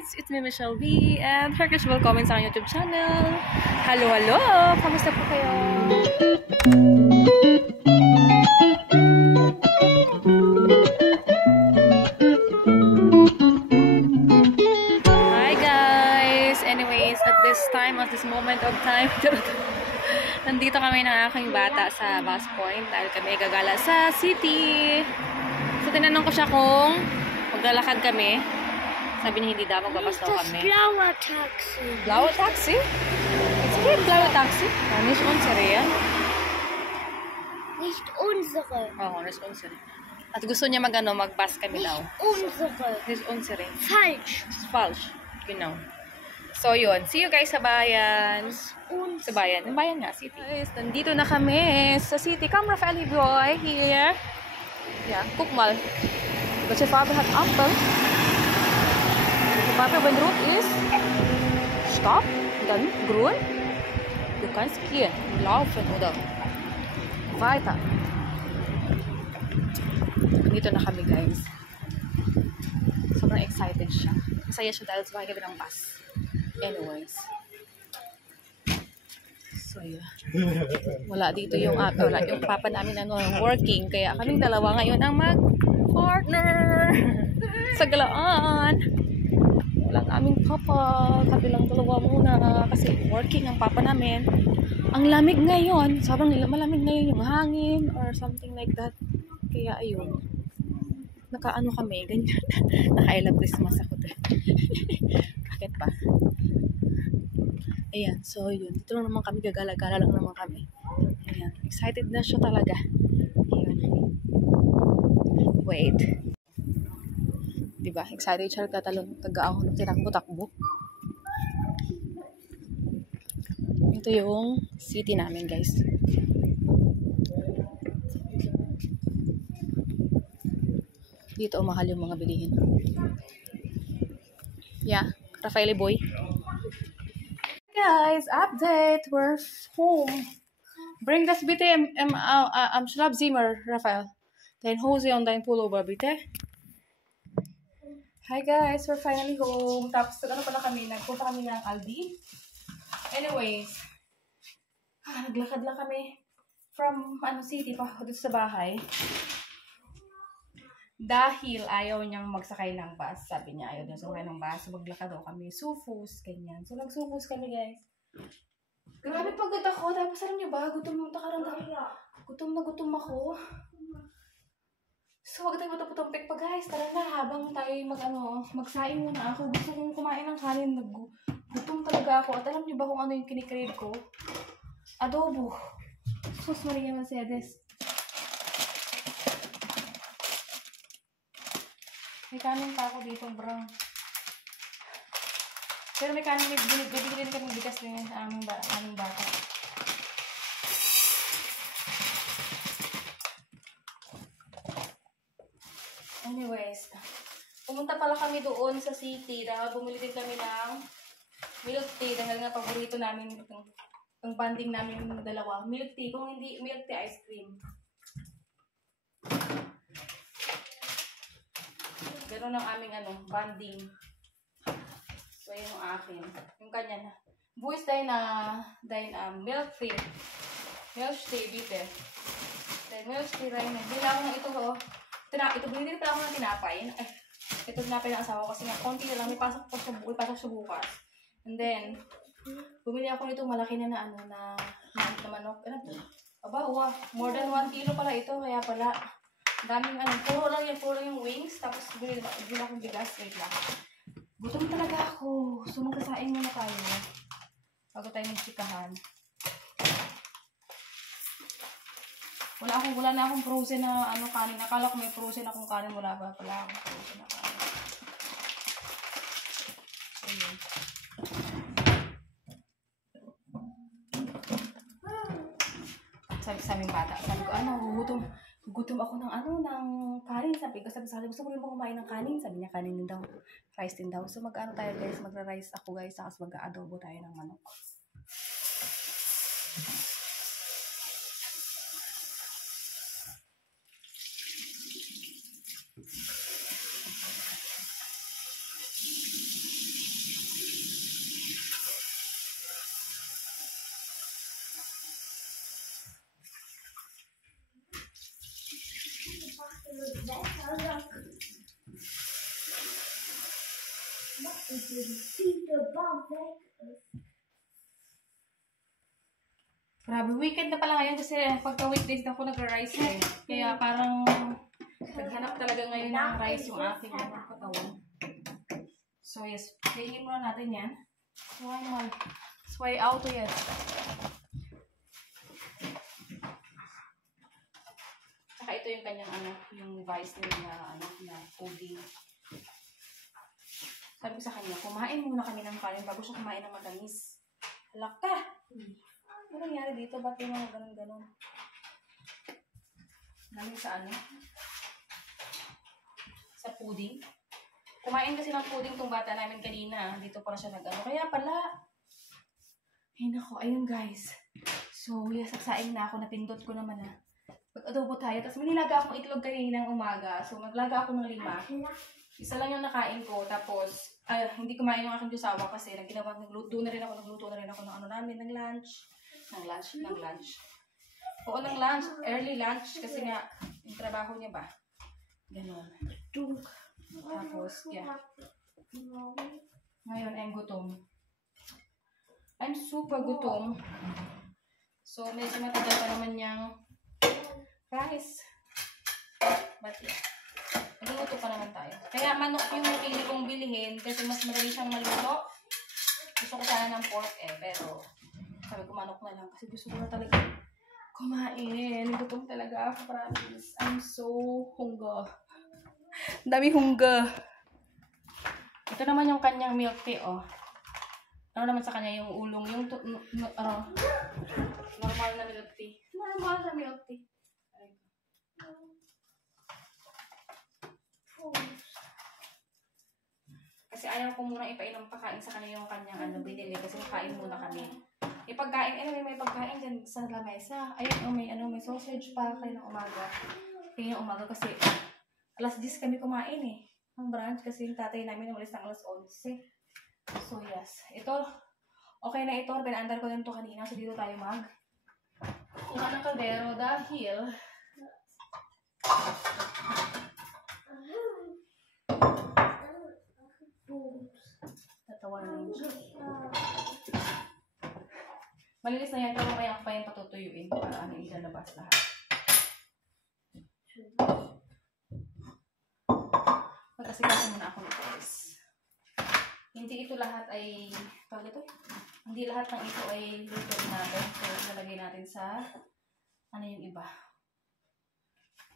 guys! It's me, Michelle B. And for casual comments sa YouTube channel. Hello, hello! Kamusta po kayo? Hi guys! Anyways, at this moment of time, nandito kami ng aking bata sa bus point dahil kami gagala sa city. So, tinanong ko siya kung maglalakad kami. Sabi niya hindi daw, magbabas daw kami. Blaue Taxi. Blaue Taxi? It's okay, blaue Taxi. Nicht unsere, ja? Nicht unsere. Oo, nicht unsere. At gusto niya mag-bus kami daw. Unsere. Nicht unsere. Falsch. Falsch. Genau. So, yun. See you guys sa bayan. Sa bayan. Yung bayan nga, city. Guys, nandito na kami sa city. Come, Rafael boy. Here. Ja, guck mal. Welche Farbe hat Ampel? Die Farbe, wenn rot ist, stopp, dann grün. Du kannst gehen, laufen oder weiter. Dito na kami, guys. Sobrang excited siya. Masaya siya dahil sa kami ng bus. Anyways. So, yeah. Wala dito yung wala yung papa namin working. Kaya kaming dalawa ngayon ang mag-partner sa galaan. Walang aming papa. Kabilang dalawa muna. Kasi working ang papa namin. Ang lamig ngayon. Sobrang malamig ngayon yung hangin or something like that. Kaya ayun. Nakaano kami. Ganyan. Naka-I love Christmas ako din. Bakit pa? Ayan, so yun. Dito lang naman kami, gagala-gala lang naman kami. Ayan, excited na siya talaga. Ayan. Wait. Diba? Excited siya, taga-ahon ng tinakbo-takbo. Ito yung city namin, guys. Dito, mahal yung mga bilihin. Yeah, Rafael boy. Guys, update. We're home. Bring das bitte am Schlafzimmer, Rafael. Dein Hose und dein Pullover, bitte. Hi guys, we're finally home. Tapos pala kami, nagpunta kami ng Aldi. Anyways, naglakad lang kami from city pa dito sa bahay. Dahil ayaw niyang magsakay ng bus. Sabi niya, ayaw niya sumakay ng bus. So, maglakad daw kami. Sufus, ganyan. So, nagsufus kami, guys. Grabe pagod ako. Tapos, alam niyo ba, gutom na gutom ako. So, wag tayo mataputampik pa, guys. Tara na, habang tayo magsaing muna ako. Gusto kong kumain ng kanin. Gutom talaga ako. At alam niyo ba kung ano yung kinikrave ko? Adobo. Sus Maria Mercedes. May kanin pa ako dito, brown. Pero may kanin, bibili din kami bigas din sa aming bata. Anyways, pumunta pala kami doon sa city dahil bumili din kami ng milk tea dahil nga paborito namin ang banding namin yung dalawa. Milk tea, kung hindi milk tea, ice cream. Ganun ang aming banding. So, yun yung akin. Yung kanya na. Buwis dahil milk tea. Milk tea, bitte. Dahil milk tea rin. Bili ako ng ito, bili din pala ako ng tinapay. Ito tinapay ng asawa ko kasi nga, konti na lang. May pasok sa bukas. And then, bumili ako nito malaki na manok. More than 1 kilo pala ito. Kaya pala, daming puro lang yung wings, tapos bili akong bigas, wait lang. Gutom talaga ako. So, magkasain muna tayo. Bago tayo nagchikahan. Wala na akong frozen na kanin. Akala ko may frozen akong kanin. Wala ba pala akong frozen na kanin. So, yun. Sabi sa aming bata, sabi ko, gutom ako ng kanin. Sabi ko, gusto mo rin mo kumain ng kanin? Sabi niya, kanin din daw. Rice din daw. So, tayo guys? Magra-rice ako guys. Tapos mag-adobo tayo ng manok. Grabe, weekend na pala ngayon kasi pagka weekdays na ako nag-rice eh. Kaya parang naghanap talaga ngayon ng rice yung aking katawan. So yes, kainin muna natin yan. Sway out to yan. Tsaka ito yung kanyang yung vice nila na pudding. Sabi ko sa kanya, kumain muna kami ng kanin bago siya kumain ng matamis. Halak ka! Ano nangyari dito? Ba't yung mga ganun-ganun? Namin sa sa pudding. Kumain kasi ng pudding tong bata namin kanina. Dito pala siya nag-ano. Kaya pala. Ay nako, ayun guys. So, saksain na ako. Napindot ko naman na. Pag-adobo tayo. Tapos manilaga akong itlog kanina ng umaga. So, naglaga ako ng 5. Isa lang yung nakain ko. Tapos, hindi kumain yung aking jusawa kasi nagluto na rin ako ng namin, ng lunch. Ng lunch. Oo, ng lunch. Early lunch. Kasi nga, yung trabaho niya ba? Ganon. Tapos, yeah. Ngayon, I'm gutom. I'm super gutom. So, medyo matagal pa naman yung rice. But, yeah. Magluluto pa naman tayo. Kaya manok yung napili kong bilihin kasi mas madali siyang maluto. Gusto ko sana ng pork pero sabi ko manok na lang kasi gusto ko na talaga kumain. Gutom talaga ako, promise. I'm so hungga. Dami hungga. Ito naman yung kanyang milk tea, oh. Ano naman sa kanya yung ulong, yung normal na milk tea. Normal na milk tea. Kasi ayaw ko muna ipainom pakain sa kanya yung kanyang binili kasi kain muna kami. Pagkain, may pagkain dyan sa lamesa. Ayun, may sausage pa kayo ng umaga. Kaya ng umaga kasi alas 10 kami kumain eh. Ang brunch kasi yung tatay namin umalis ng alas 11. So yes, ito, okay na ito. Pinaandar ko din ito kanina. So dito tayo kuha ng kaldero dahil tatawanan siya. Malinis na yan, pero kaya ako pa yung patutuyuin para ilalabas lahat. Magkasikasin muna ako nito guys. Hindi ito lahat ay, hindi lahat ng ito ay lutuin natin. So, nalagay natin sa, yung iba?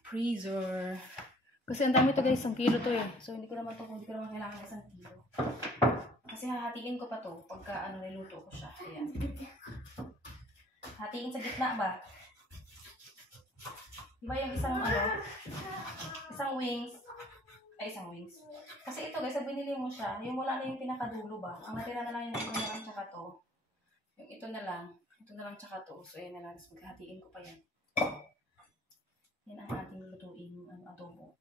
Freezer. Kasi ang dami ito guys, 1 kilo to eh. So, hindi ko naman kailangan 1 kilo. Kasi hahatiin ko pa to pagka niluto ko siya. Ayan. Hatiin sa gitna ba? Diba yung isang wings. Isang wings. Kasi ito guys, pag binili mo siya, yung wala na yung pinakadulo ba? Ang natira na lang yung ito na lang tsaka to. Yung ito na lang tsaka to. So, ayan na lang. So, maghahatiin ko pa yan. Yan ang ating lutuin, adobo.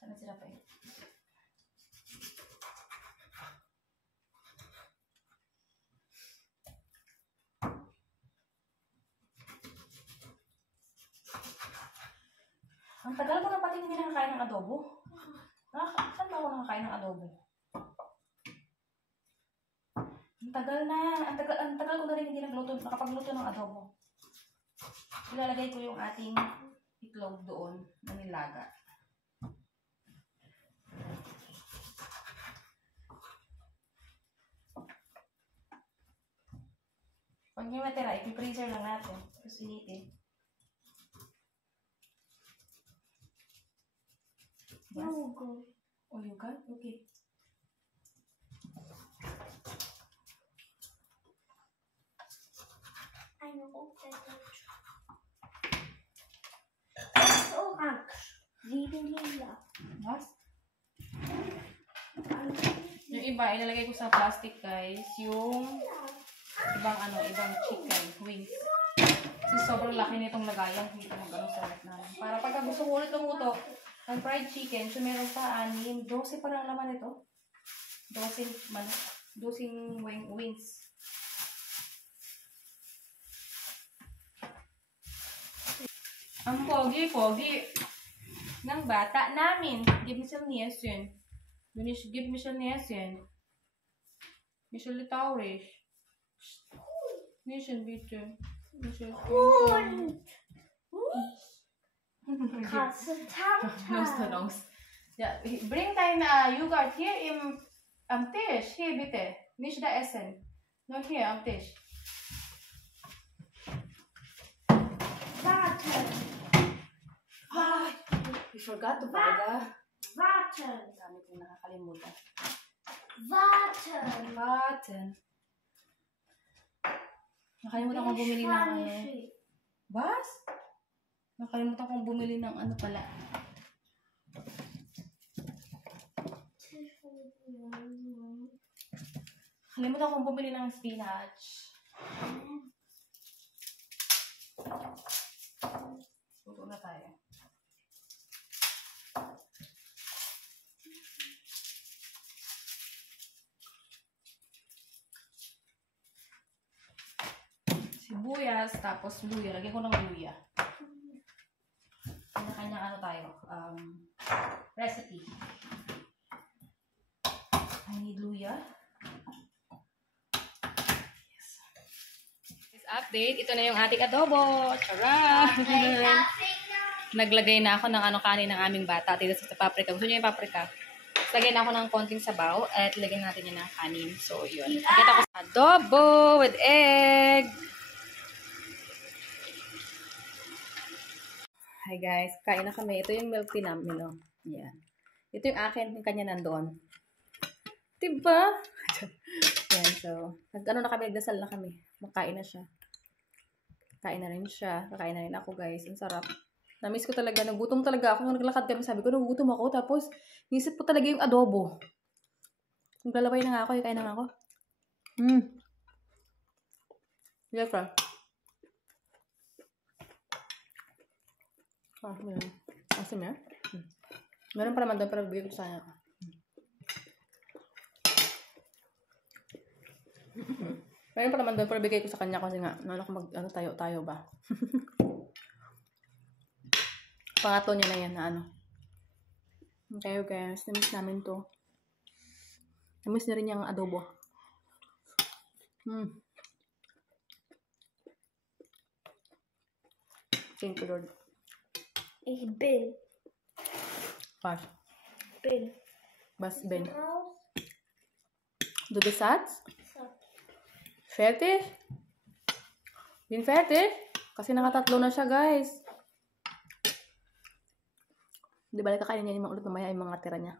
Sana sila pa eh. Ang tagal ko na pati hindi nakakain ng adobo. Saan ba ako nakakain ng adobo? Ang tagal ko na rin hindi nakapagluto ng adobo. Ilalagay ko yung ating itlog doon na nilaga. Pag yung matira, i-freezer lang natin. Tapos initin. Yes? Oh, you got? Okay. Was? Yung iba, ilalagay ko sa plastic guys, yung ibang chicken wings. Kasi sobrang laki nitong lagayan, hindi ko mag-ano sa lahat namin. Para pagka gusto ko ulit lumuto ng fried chicken, so meron pa 12 pa lang laman ito. 12 man. Dosing wings. Ang pogi-pogi ng bata namin. Give me some niacin. Give me some niacin. Michelle Taurish. Niacin bitte. Michelle. Nose to nose. Ja, bring dein Joghurt hier am Tisch. Hier bitte. Nicht da essen. Nur hier am Tisch. Water. Ah, I forgot to buy the... Water. Dami kong nakakalimutan. Water. Button. Nakalimutan kong bumili ng ano. Bas? Nakalimutan kong bumili ng ano pala. Nakalimutan kong bumili ng spinach. Luto na tayo. Sibuyas, tapos luya. Lagyan ko ng luya. Kanya-kanya ano tayo. Recipe. I need luya. Yes. This update. Ito na yung ating adobo. Charot! Naglagay na ako ng kanin ng aming bata. Dito sa paprika. Gusto niyo yung paprika? Lagyan ako ng konting sabaw at lagyan natin yun ng kanin. So, yun. Nakita ko sa adobo with egg. Hi guys, kain na kami. Ito yung milk tea namin, no? Yan. Ito yung akin, yung kanya nandoon. Diba? Yan, so, nag-ano na kami, nagdasal na kami. Makain na siya. Kain na rin siya. Kakain na rin ako, guys. Ang sarap. Na-miss ko talaga. Nagutom talaga ako. Nung naglakad kami, sabi ko, nagugutom ako. Tapos, nisip ko talaga yung adobo. Naglalabay na nga ako, kain na nga ako. Yeah, friend. Meron. Asim yan? Meron pa naman doon, pero bigay ko sa kanya. Meron pa naman doon, pero bigay ko sa kanya kasi nga, ano tayo ba? Pangatlo niya na yan na ano. Okay, guys. Namiss namin to. Namiss na rin yung adobo. Thank you, Lord. Ich bin. Was? Bin. Was bin? Raus. Du bist satt? Satt. Fertig? Bin fertig? Kasi nakatatlo na siya, guys. Di ba, kakainin niya yung ulit mamaya yung mga tira niya.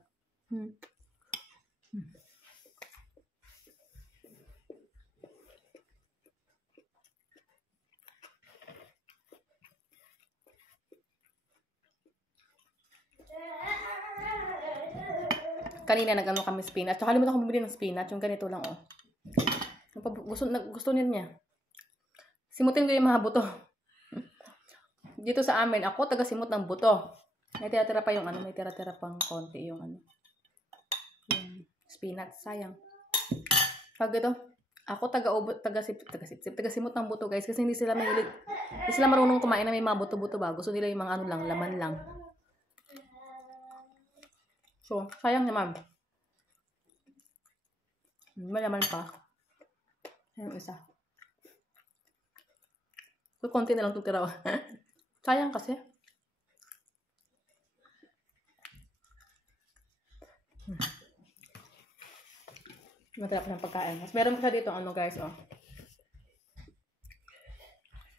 Kanina nag-ano kami spinach. So, kalimutan ko bumili ng spinach. Yung ganito lang, oh. Gusto niya. Simutin ko yung mga buto. Dito sa amin, ako taga-simot ng buto. May tira-tira pa yung ano. May tira-tira pang konti yung ano. Yung spinach. Sayang. Pag ito, ako taga-simot ng buto, guys. Kasi hindi sila mahilig. Hindi sila marunong kumain na may mga buto-buto ba. Gusto nila yung mga ano lang, laman lang. So, sayang naman. Malaman pa. Ayun isa. So, konti na lang itong tira. Sayang kasi. Matrap ng pagkain. Mas meron pa siya dito, ano guys, oh.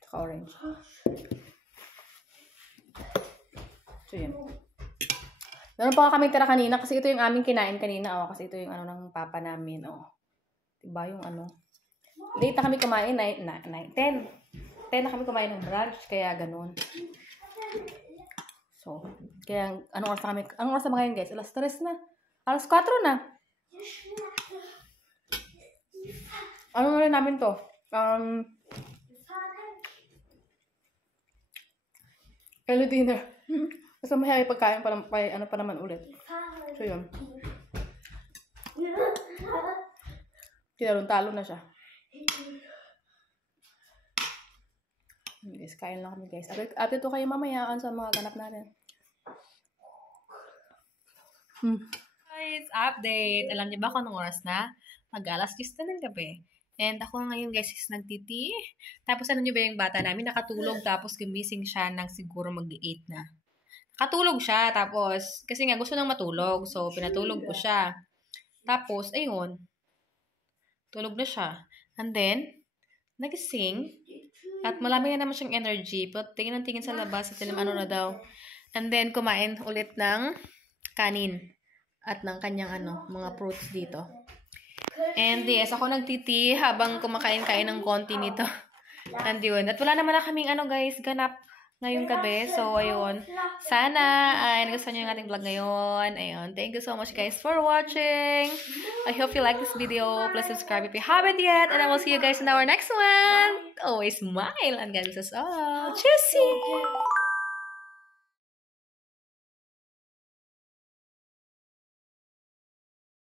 Tsaka orange. So, yun. Meron pa kaming tira kanina kasi ito yung aming kinain kanina, oh. Kasi ito yung ano ng papa namin, oh. Diba yung ano. Late na kami kumain, 10. 10 na kami kumain ng brunch, kaya ganun. So, kaya anong oras na ngayon, guys? Alas 3 na. Alas 4 na. Ano na rin namin to? Early dinner. Kasi mahirap pagkain pa naman ulit. So, yun. Tinalong-talo na siya. Guys, kain lang kami guys. Update to kayo mamaya sa mga ganap natin. Guys, update. Alam niyo ba kung anong oras na? Mag-alas 10 na ng gabi. And ako ngayon guys is nagtiti. Tapos ano niyo ba yung bata namin? Nakatulog tapos gumising siya ng siguro mag-8 na. Nakatulog siya tapos kasi nga gusto nang matulog. So pinatulog ko siya. Tapos ayun. Tulog na siya. And then nagising. At malami na naman siyang energy. But tingin ng tingin sa labas at ano na daw. And then kumain ulit ng kanin. At ng kanyang mga fruits dito. And yes, ako nagtiti habang kumakain-kain ng konti nito. And yun. At wala naman na kaming guys, ganap ngayong gabi. So, ayun. Sana ay nagustuhan nyo yung ating vlog ngayon. Ayun. Thank you so much guys for watching. I hope you like this video. Please subscribe if you haven't yet. And I will see you guys in our next one. Always smile and God bless us all. Cheers!